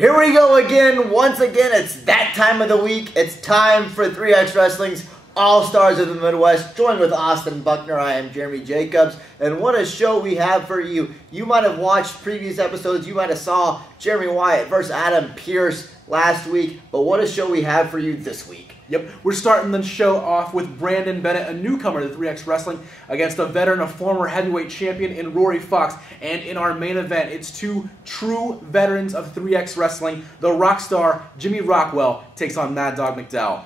Here we go again. Once again, it's that time of the week. It's time for 3X Wrestling's All-Stars of the Midwest. Joined with Austin Buckner, I am Jeremy Jacobs. And what a show we have for you. You might have watched previous episodes. You might have saw Jeremy Wyatt versus Adam Pearce last week. But what a show we have for you this week. Yep, we're starting the show off with Bennett, a newcomer to 3X Wrestling, against a veteran, a former heavyweight champion in Rory Fox. And in our main event, it's two true veterans of 3X Wrestling. The rock star, Jimmy Rockwell, takes on Maddog McDowell.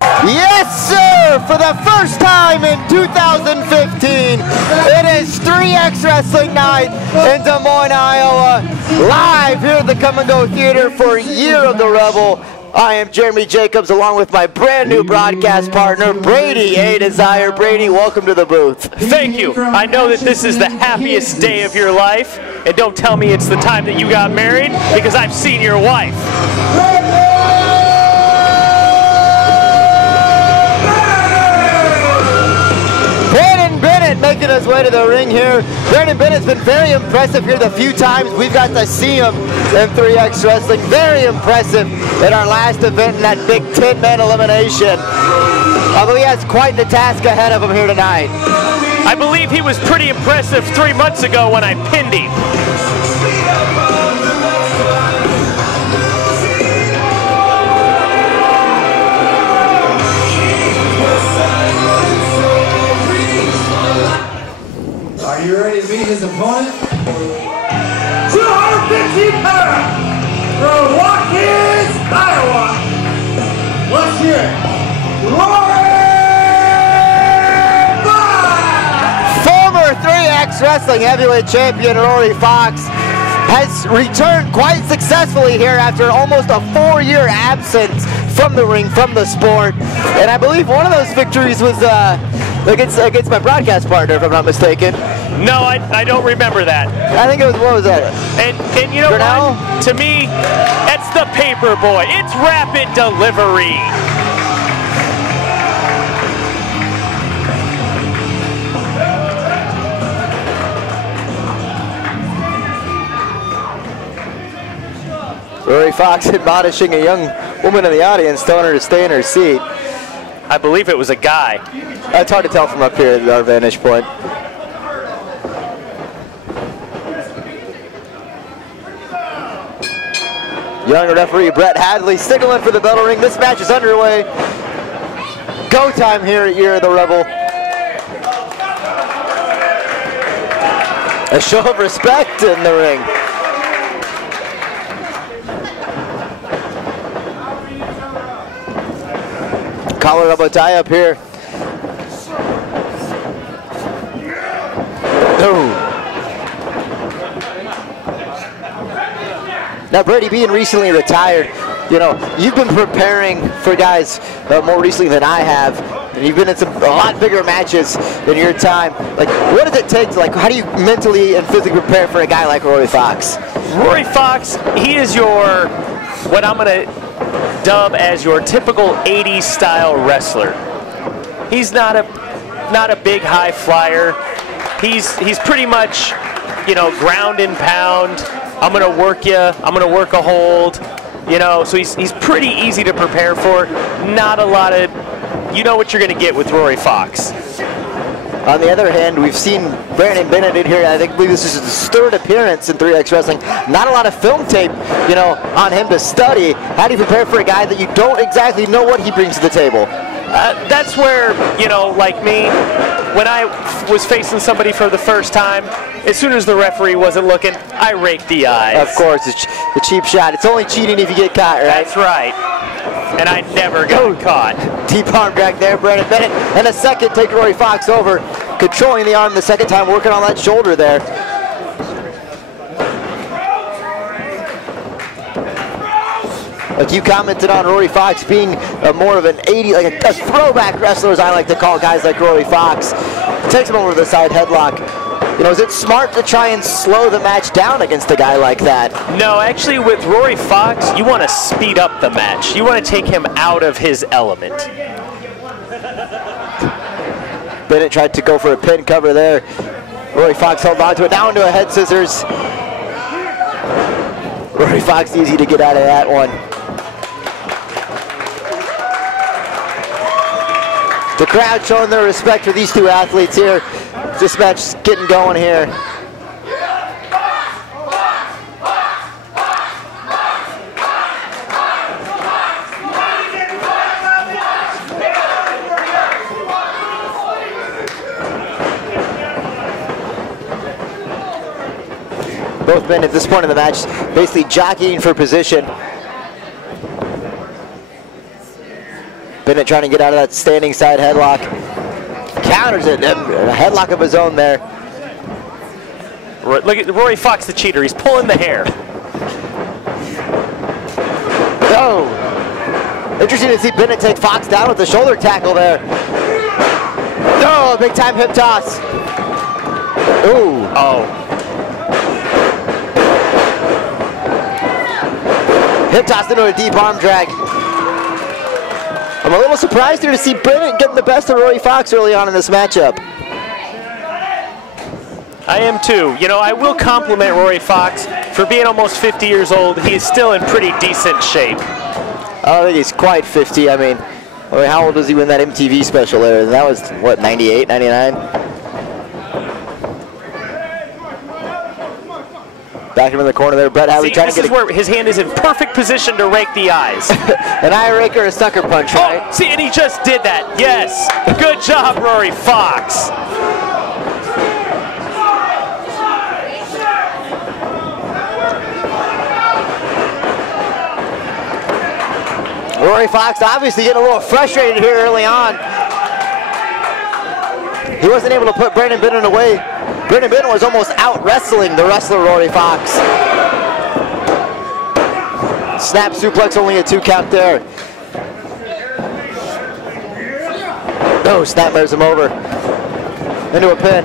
Yes, sir! For the first time in 2015, it is 3X Wrestling Night in Des Moines, Iowa. Live here at the Come and Go Theater for Year of the Rebel. I am Jeremy Jacobs, along with my brand new broadcast partner, Brady, Dezire. Brady, welcome to the booth. Thank you. I know that this is the happiest day of your life, and don't tell me it's the time that you got married, because I've seen your wife. Bennett making his way to the ring here. Bennett's been very impressive here the few times we've got to see him in 3X Wrestling. Very impressive in our last event in that big 10-man elimination. Although he has quite the task ahead of him here tonight. I believe he was pretty impressive 3 months ago when I pinned him. Are you ready to meet his opponent? 215 pounds from Watkins, Iowa. Let's hear it. Rory! Former 3X Wrestling heavyweight champion Rory Fox has returned quite successfully here after almost a 4-year absence from the ring, from the sport. And I believe one of those victories was against my broadcast partner, if I'm not mistaken. No, I don't remember that. I think it was, what was that? And you know what? To me, that's the paper boy. It's rapid delivery. Rory Fox admonishing a young woman in the audience, telling her to stay in her seat. I believe it was a guy. It's hard to tell from up here at our vantage point. Young referee Brett Hadley signaling for the bell to ring. This match is underway. Go time here at Year of the Rebel. A show of respect in the ring. Collar elbow tie up here. Oh. Now, Brady, being recently retired, you know, you've been preparing for guys more recently than I have. And you've been in a lot bigger matches in your time. Like, what does it take to, how do you mentally and physically prepare for a guy like Rory Fox? Rory Fox, he is what I'm going to dub as your typical 80s style wrestler. He's not a big high flyer. He's pretty much, ground and pound. I'm gonna work you. I'm gonna work a hold. So he's pretty easy to prepare for. Not a lot of, you know what you're gonna get with Rory Fox. On the other hand, we've seen Bennett in here. I believe this is his third appearance in 3X Wrestling. Not a lot of film tape, on him to study. How do you prepare for a guy that you don't exactly know what he brings to the table? That's where, like me, when I was facing somebody for the first time, as soon as the referee wasn't looking, I raked the eyes. Of course, it's the cheap shot. It's only cheating if you get caught, right? That's right. And I never got caught. Deep arm drag there, Bennett. And a second, take Rory Fox over, controlling the arm the second time, working on that shoulder there. Like you commented on Rory Fox being more of an 80, like a throwback wrestler, as I like to call guys like Rory Fox. Takes him over to the side headlock. Is it smart to try and slow the match down against a guy like that? No, actually with Rory Fox, you want to speed up the match. You want to take him out of his element. Bennett tried to go for a pin cover there. Rory Fox held on to it, down to a head scissors. Rory Fox easy to get out of that one. The crowd showing their respect for these two athletes here. This match is getting going here. Both men at this point in the match basically jockeying for position. Bennett trying to get out of that standing side headlock. Counters it, a headlock of his own there. Look at Rory Fox, the cheater. He's pulling the hair. Oh! Interesting to see Bennett take Fox down with the shoulder tackle there. Oh, big time hip toss. Ooh. Oh. Hip toss into a deep arm drag. I'm a little surprised here to see Bennett getting the best of Rory Fox early on in this matchup. I am too. You know, I will compliment Rory Fox for being almost 50 years old. He is still in pretty decent shape. I don't think he's quite 50. I mean, how old was he when that MTV special there? That was, what, 98, 99? Back him in the corner there, Brett Hadley trying to get this is where his hand is in perfect position to rake the eyes. An eye rake or a sucker punch, right? Oh, see, and he just did that. Yes. Good job, Rory Fox. Rory Fox obviously getting a little frustrated here early on. He wasn't able to put Brandon Bennett away. Brandon Bennett was almost out wrestling the wrestler Rory Fox. Snap suplex, only a 2 count there. No, snap bears him over. Into a pin.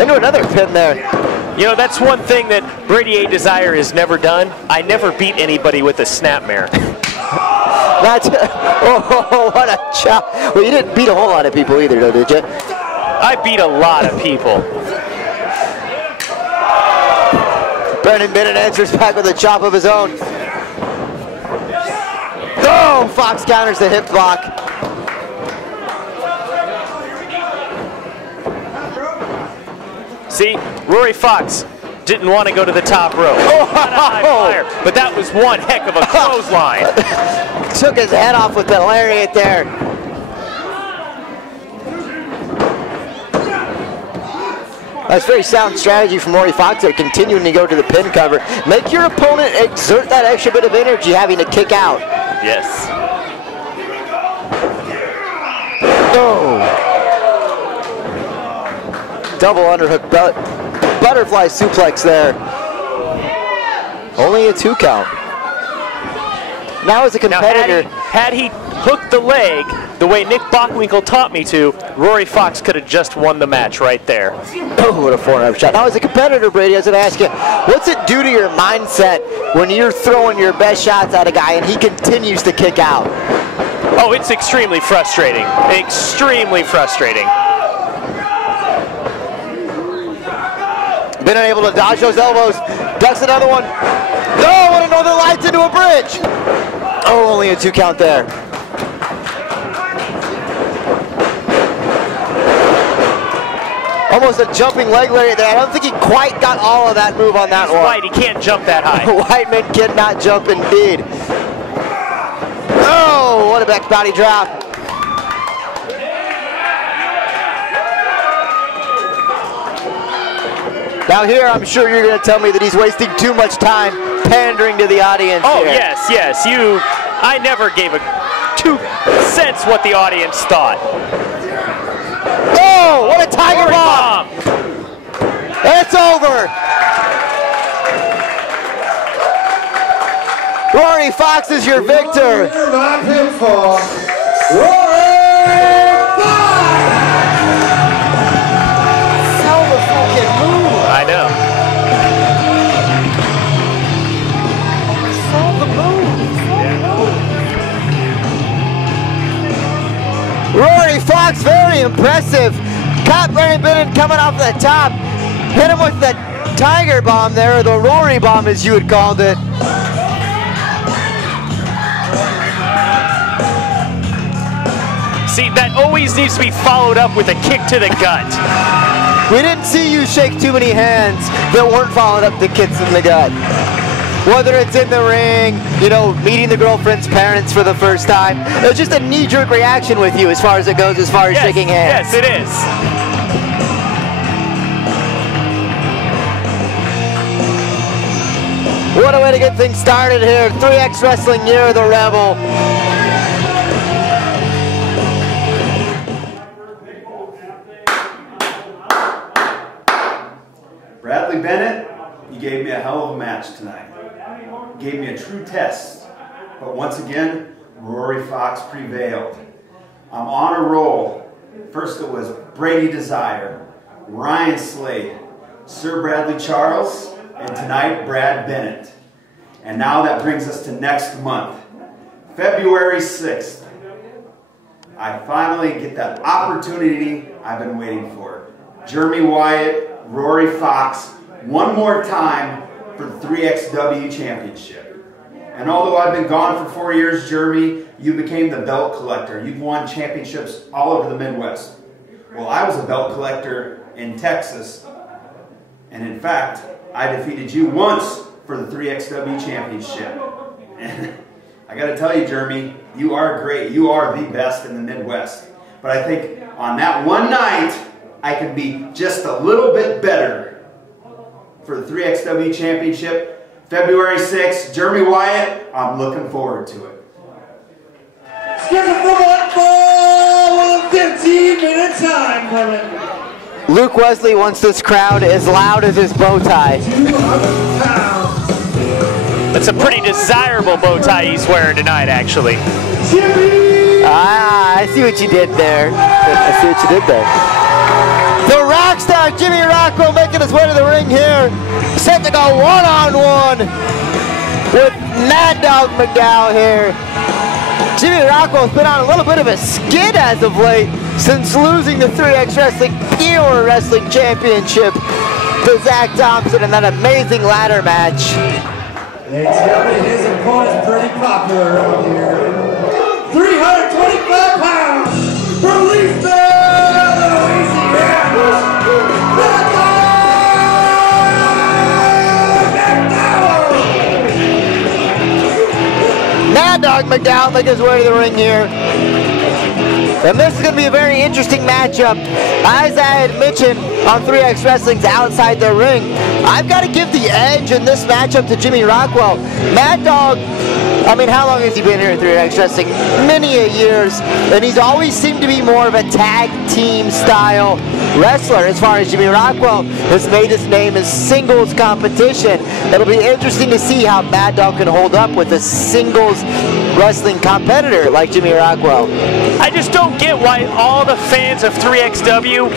Into another pin there. You know, that's one thing that Brady Dezire has never done. I never beat anybody with a snapmare. That's, oh, what a chop. Well, you didn't beat a whole lot of people either, though, did you? I beat a lot of people. Brandon Bennett answers back with a chop of his own. Oh, Fox counters the hip block. See, Rory Fox didn't want to go to the top rope. Oh, high flyer, but that was one heck of a clothesline. Took his head off with the lariat there. That's very sound strategy from Rory Fox there, continuing to go to the pin cover. Make your opponent exert that extra bit of energy having to kick out. Yes. Oh. Double underhook butterfly suplex there. Only a 2 count. Now as a competitor. Now, had he hooked the leg the way Nick Bockwinkel taught me to, Rory Fox could have just won the match right there. Oh, what a forearm shot. Now as a competitor, Brady, I was going to ask you, what's it do to your mindset when you're throwing your best shots at a guy and he continues to kick out? Oh, it's extremely frustrating. Extremely frustrating. Been unable to dodge those elbows. Ducks another one. No, what another lights into a bridge. Oh, only a 2 count there. Almost a jumping leg lariat there. I don't think he quite got all of that move on that one. White, he can't jump that high. Whiteman cannot jump indeed. Oh, what a back body drop. Now here, I'm sure you're going to tell me that he's wasting too much time pandering to the audience. Oh, here. yes, yes. I never gave a 2 cents what the audience thought. Oh, what a tiger bomb! It's over. Rory Fox is your victor. Not him for Rory Fox! Sell the fucking move. I know. Sell the move. Rory Fox, very impressive. Caught Brady Bennett coming off the top. Hit him with the Tiger Bomb there, or the Rory Bomb as you had called it. See, that always needs to be followed up with a kick to the gut. We didn't see you shake too many hands that weren't followed up the kicks in the gut. Whether it's in the ring, you know, meeting the girlfriend's parents for the first time. It was just a knee-jerk reaction with you as far as it goes, as far as shaking hands. Yes, it is. What a way to get things started here. 3X Wrestling near the Rebel. Bradley Bennett, you gave me a hell of a match tonight. You gave me a true test. But once again, Rory Fox prevailed. I'm on a roll. First it was Brady Dezire, Ryan Slade, Sir Bradley Charles, and tonight Brad Bennett. And now that brings us to next month, February 6th. I finally get that opportunity I've been waiting for. Jeremy Wyatt, Rory Fox, one more time for the 3XW Championship. And although I've been gone for 4 years, Jeremy, you became the belt collector. You've won championships all over the Midwest. Well, I was a belt collector in Texas. And in fact, I defeated you once for the 3XW Championship. And I got to tell you, Jeremy, you are great. You are the best in the Midwest. But I think on that one night, I can be just a little bit better for the 3XW Championship. February 6th, Jeremy Wyatt, I'm looking forward to it. Scheduled for one fall with a 15-minute time coming. Luke Wesley wants this crowd as loud as his bow tie. 200 pounds. That's a pretty desirable bow tie he's wearing tonight, actually. Jimmy! Ah, I see what you did there. I see what you did there. The rock star Jimmy Rockwell making his way to the ring here. Set to go one-on-one with Maddog McDowell here. Jimmy Rockwell's been on a little bit of a skid as of late since losing the 3X Wrestling Pure Wrestling Championship to Zach Thompson in that amazing ladder match. Ladies and gentlemen, his opponent's pretty popular around here. 325 pounds from Leesville, Louisiana. Maddog McDowell making his way to the ring here. And this is going to be a very interesting matchup. As I had mentioned on 3X Wrestling's Outside the Ring, I've got to give the edge in this matchup to Jimmy Rockwell. Maddog, I mean, how long has he been here at 3X Wrestling? Many a years. And he's always seemed to be more of a tag team style wrestler as far as Jimmy Rockwell has made his name as singles competition. It'll be interesting to see how Maddog can hold up with a singles wrestling competitor like Jimmy Rockwell. I just don't get why all the fans of 3XW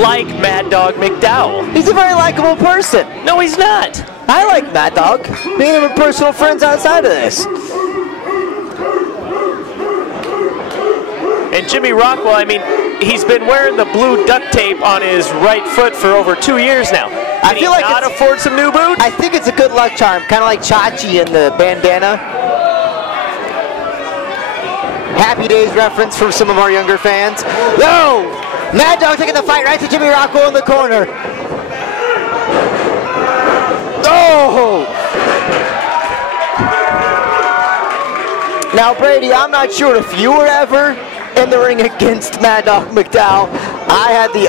like Maddog McDowell. He's a very likable person. No, he's not. I like Maddog. Me and him are personal friends outside of this. And Jimmy Rockwell, I mean, he's been wearing the blue duct tape on his right foot for over 2 years now. I feel like not afford some new boots? I think it's a good luck charm, kind of like Chachi in the bandana. Happy Days reference for some of our younger fans. No! Maddog taking the fight right to Jimmy Rockwell in the corner. Oh! Now, Brady, I'm not sure if you were ever in the ring against Maddog McDowell. I had the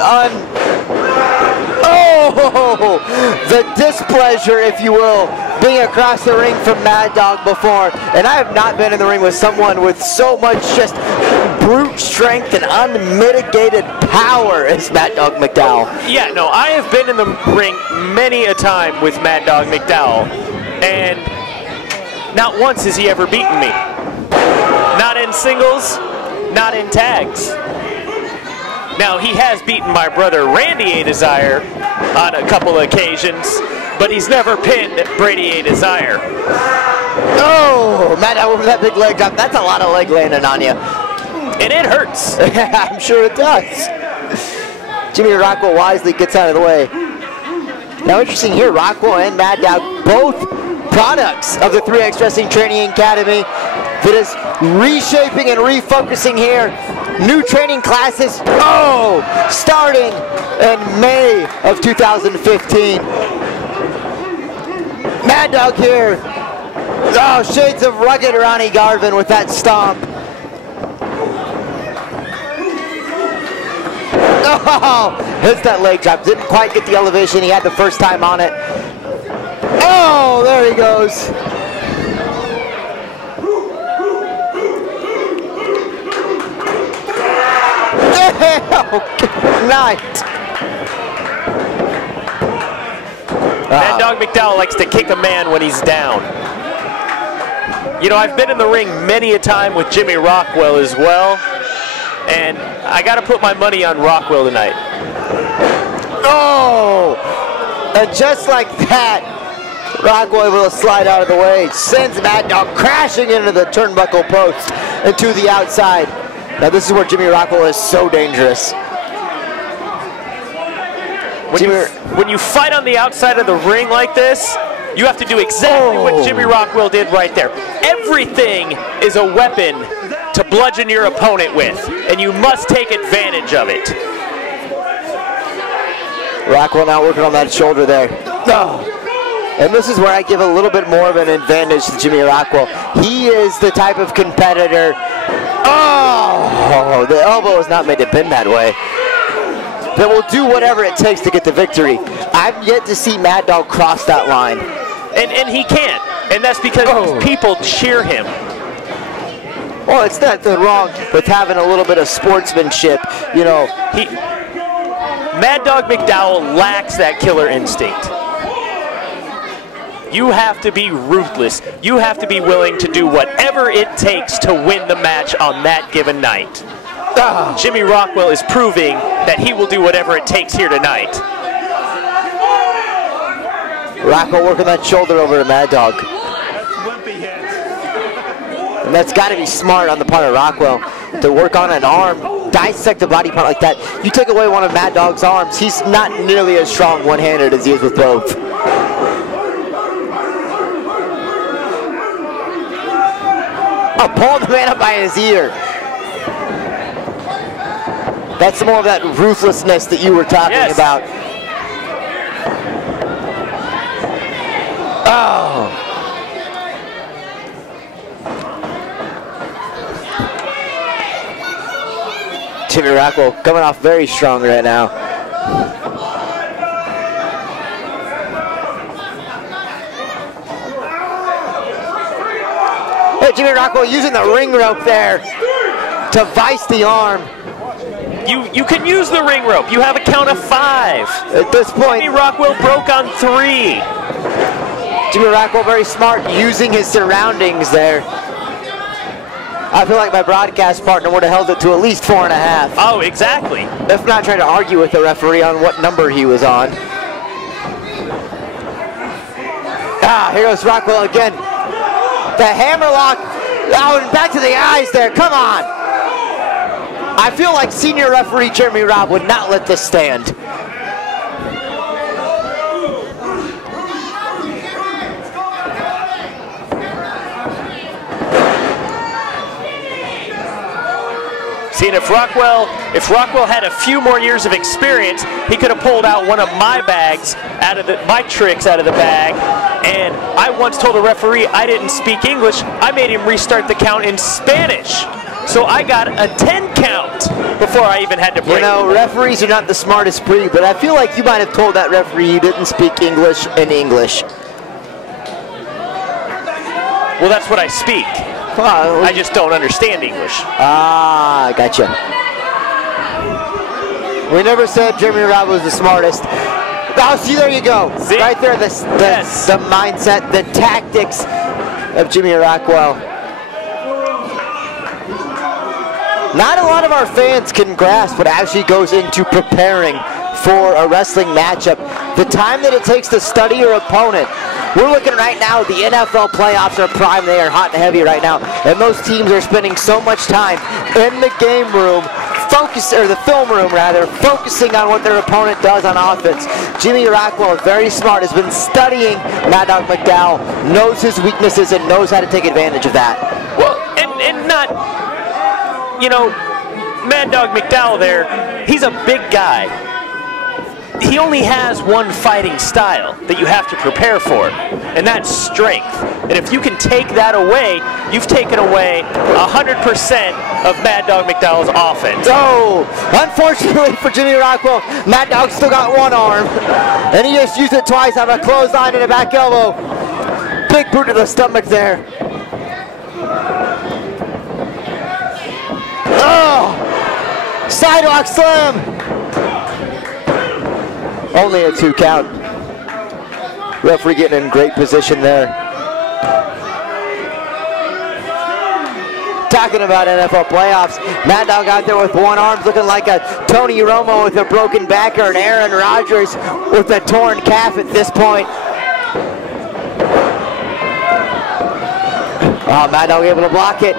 the displeasure, if you will, being across the ring from Maddog before, and I have not been in the ring with someone with so much just brute strength and unmitigated power as Maddog McDowell. Yeah, no, I have been in the ring many a time with Maddog McDowell, and not once has he ever beaten me. Not in singles, not in tags. Now, he has beaten my brother Randy A. Dezire on a couple of occasions, but he's never pinned Brady A. Dezire. Oh, Maddog with that big leg drop. That's a lot of leg landing on you. And it hurts. I'm sure it does. Jimmy Rockwell wisely gets out of the way. Now interesting here, Rockwell and Maddog, both products of the 3X Wrestling Training Academy that is reshaping and refocusing here. New training classes, starting in May of 2015. Maddog here. Oh, shades of rugged Ronnie Garvin with that stomp. Oh, hits that leg drop. Didn't quite get the elevation he had the first time on it. Oh, there he goes. Good night. Maddog McDowell likes to kick a man when he's down. You know, I've been in the ring many a time with Jimmy Rockwell as well, and I got to put my money on Rockwell tonight. Oh! And just like that, Rockwell able to slide out of the way, sends Maddog crashing into the turnbuckle post and to the outside. Now this is where Jimmy Rockwell is so dangerous. When you fight on the outside of the ring like this, you have to do exactly what Jimmy Rockwell did right there. Everything is a weapon to bludgeon your opponent with, and you must take advantage of it. Rockwell now working on that shoulder there. And this is where I give a little bit more of an advantage to Jimmy Rockwell. He is the type of competitor. Oh, the elbow is not made to bend that way. That will do whatever it takes to get the victory. I've yet to see Maddog cross that line. And he can't. And that's because people cheer him. Well, it's nothing wrong with having a little bit of sportsmanship. You know, Maddog McDowell lacks that killer instinct. You have to be ruthless. You have to be willing to do whatever it takes to win the match on that given night. Jimmy Rockwell is proving that he will do whatever it takes here tonight. Rockwell working that shoulder over to Maddog. And that's got to be smart on the part of Rockwell to work on an arm, dissect the body part like that. You take away one of Maddog's arms, he's not nearly as strong one-handed as he is with both. Oh, pulling the man up by his ear. That's some more of that ruthlessness that you were talking about. Oh. Jimmy Rockwell coming off very strong right now. Hey, Jimmy Rockwell using the ring rope there to vice the arm. You can use the ring rope. You have a count of 5. At this point, Jimmy Rockwell broke on 3. Jimmy Rockwell very smart using his surroundings there. I feel like my broadcast partner would have held it to at least 4.5. Oh, exactly. If not trying to argue with the referee on what number he was on. Here goes Rockwell again. The hammerlock. Oh, and back to the eyes there. Come on. I feel like senior referee Jeremy Robb would not let this stand. See, and if Rockwell had a few more years of experience, he could have pulled out one of my bags my tricks out of the bag. And I once told a referee I didn't speak English. I made him restart the count in Spanish. So I got a 10 count before I even had to break. You know, referees are not the smartest breed, but I feel like you might have told that referee you didn't speak English in English. Well, that's what I speak. I just don't understand English. Ah, gotcha. We never said Jeremy Robb was the smartest. Oh, see, there you go. See? Right there, the mindset, the tactics of Jimmy Rockwell. Not a lot of our fans can grasp what actually goes into preparing for a wrestling matchup. The time that it takes to study your opponent. We're looking right now, the NFL playoffs are prime. They are hot and heavy right now. And those teams are spending so much time in the game room the film room rather, focusing on what their opponent does on offense. Jimmy Rockwell is very smart, has been studying Maddog McDowell, knows his weaknesses and knows how to take advantage of that. Well, and not, you know, Maddog McDowell there, he's a big guy. He only has one fighting style that you have to prepare for, and that's strength. And if you can take that away, you've taken away 100% of Maddog McDowell's offense. Oh, unfortunately for Jimmy Rockwell, Maddog still got one arm, and he just used it twice on a clothesline and a back elbow. Big boot to the stomach there. Oh, sidewalk slam. Only a 2 count. Referee getting in great position there. Talking about NFL playoffs, Maddog out there with one arm looking like a Tony Romo with a broken back or an Aaron Rodgers with a torn calf at this point. Oh, Maddog able to block it.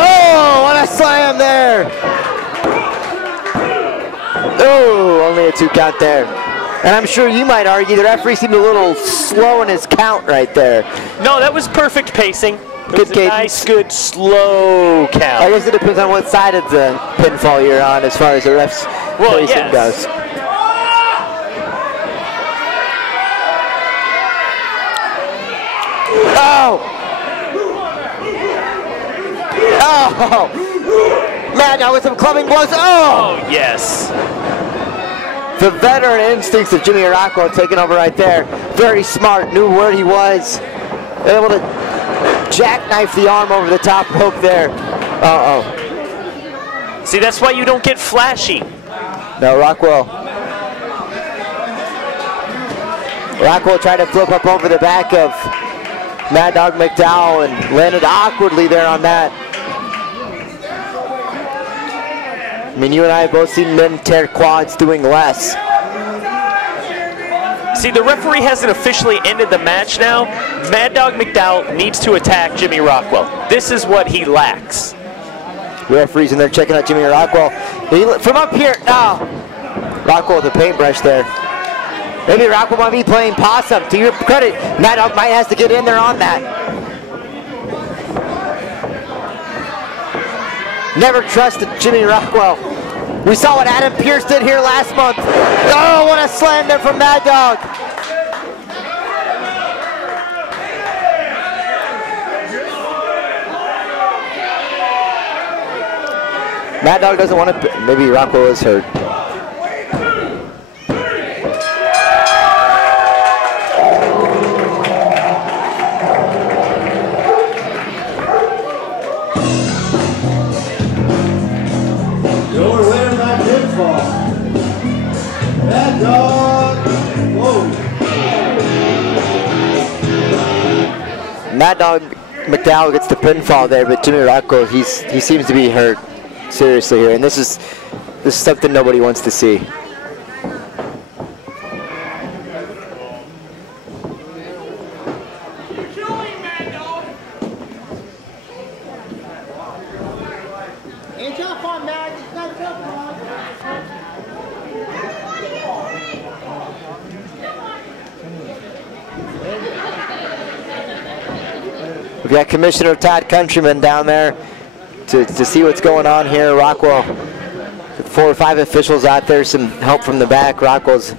Oh, what a slam there. Oh, only a 2 count there. And I'm sure you might argue the referee seemed a little slow in his count right there. No, that was perfect pacing. It Good was a cadence. nice, good, slow count. I guess it depends on what side of the pinfall you're on as far as the ref's pacing goes. Oh! Oh! Maddog with some clubbing blows. Oh! Oh, yes. The veteran instincts of Jimmy Rockwell taking over right there. Very smart, knew where he was. Able to jackknife the arm over the top rope there. Uh-oh. See, that's why you don't get flashy. No, Rockwell tried to flip up over the back of Maddog McDowell and landed awkwardly there on that. I mean, you and I have both seen men tear quads doing less. See, the referee hasn't officially ended the match now. Maddog McDowell needs to attack Jimmy Rockwell. This is what he lacks. Referees in there checking out Jimmy Rockwell. From up here, Rockwell with the paintbrush there. Maybe Rockwell might be playing possum. To your credit, Maddog might have to get in there on that. Never trusted Jimmy Rockwell. We saw what Adam Pearce did here last month. Oh, what a slam there from Maddog. Maddog doesn't want to, maybe Rockwell is hurt. Maddog McDowell gets the pinfall there, but Jimmy Rockwell, he seems to be hurt seriously here, and this is something nobody wants to see. We've got Commissioner Todd Countryman down there to see what's going on here. Rockwell, 4 or 5 officials out there, some help from the back. Rockwell's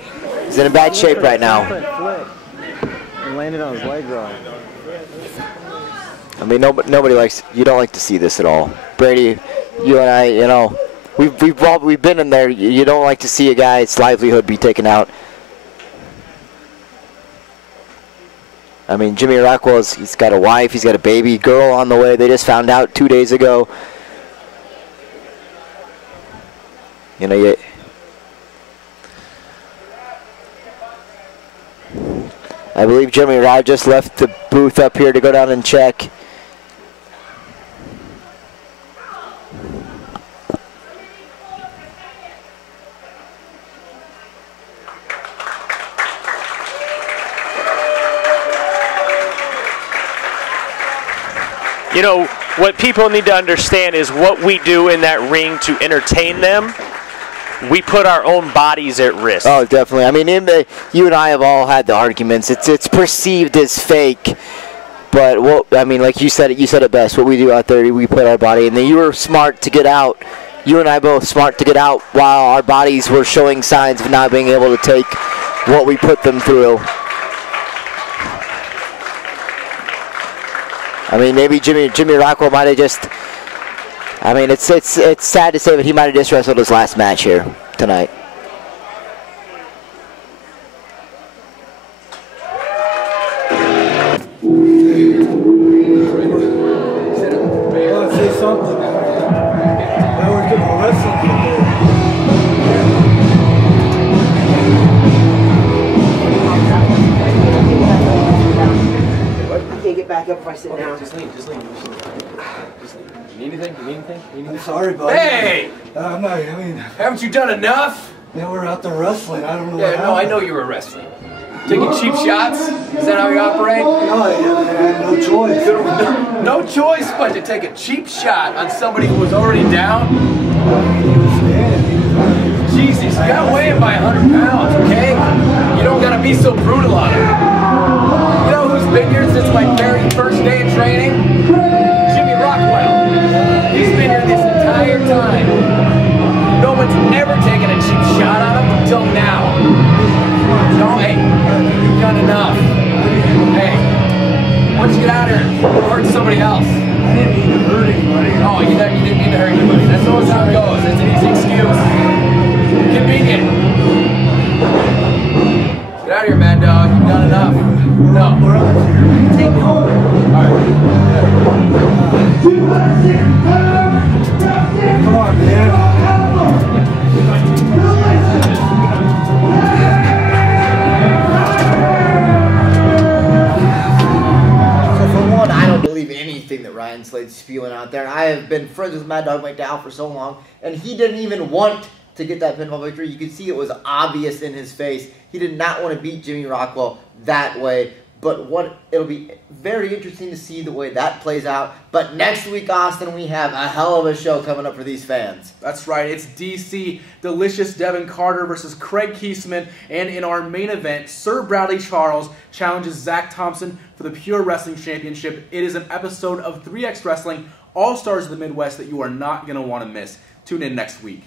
in a bad shape right now. And landed on his leg wrong. I mean, nobody likes, you don't like to see this at all. Brady, you and I, you know, we've been in there. You don't like to see a guy's livelihood be taken out. I mean, Jimmy Rockwell, he's got a wife, he's got a baby girl on the way. They just found out 2 days ago. You know, I believe Jimmy Rod just left the booth up here to go down and check. You know, what people need to understand is what we do in that ring to entertain them, we put our own bodies at risk. Oh, definitely. I mean, you and I have all had the arguments. It's perceived as fake, but I mean, like you said it best. What we do out there, we put our body, and then you were smart to get out. You and I both smart to get out while our bodies were showing signs of not being able to take what we put them through. I mean, maybe Jimmy Rockwell might have just. I mean, it's sad to say, but he might have just wrestled his last match here tonight. I want to say something. Now we're getting wrestling I can't get back up if I sit down. Just leave. Need anything? I'm sorry, buddy. Hey! No, I mean, Haven't you done enough? yeah, we're out there wrestling. I don't know what Yeah, no, I happened. know you were wrestling. Taking cheap shots? Is that how you operate? No, I had no choice. No choice but to take a cheap shot on somebody who was already down? Jesus, you gotta weigh him by 100 pounds, okay? You don't gotta be so brutal on him. You know who's been here since my very first day of training? Jimmy Rockwell. He's been here this entire time. No one's ever taken a cheap shot on him until now. No, hey, you've done enough. Hey, why don't you get out of here and hurt somebody else? I didn't mean to hurt anybody. Oh, you didn't mean to hurt anybody. That's always how it goes. It's an easy excuse. Convenient. Get out of here, Maddog. You've done enough. No. Take me home. Come on, man. I don't believe anything that Ryan Slade's spewing out there. I have been friends with Maddog McDowell for so long, and he didn't even want to get that pinfall victory. You could see it was obvious in his face. He did not want to beat Jimmy Rockwell that way. But it'll be very interesting to see the way that plays out. But next week, Austin, we have a hell of a show coming up for these fans. That's right. It's DC Delicious Devin Carter versus Craig Kiesman. And in our main event, Sir Bradley Charles challenges Zach Thompson for the Pure Wrestling Championship. It is an episode of 3X Wrestling All-Stars of the Midwest that you are not going to want to miss. Tune in next week.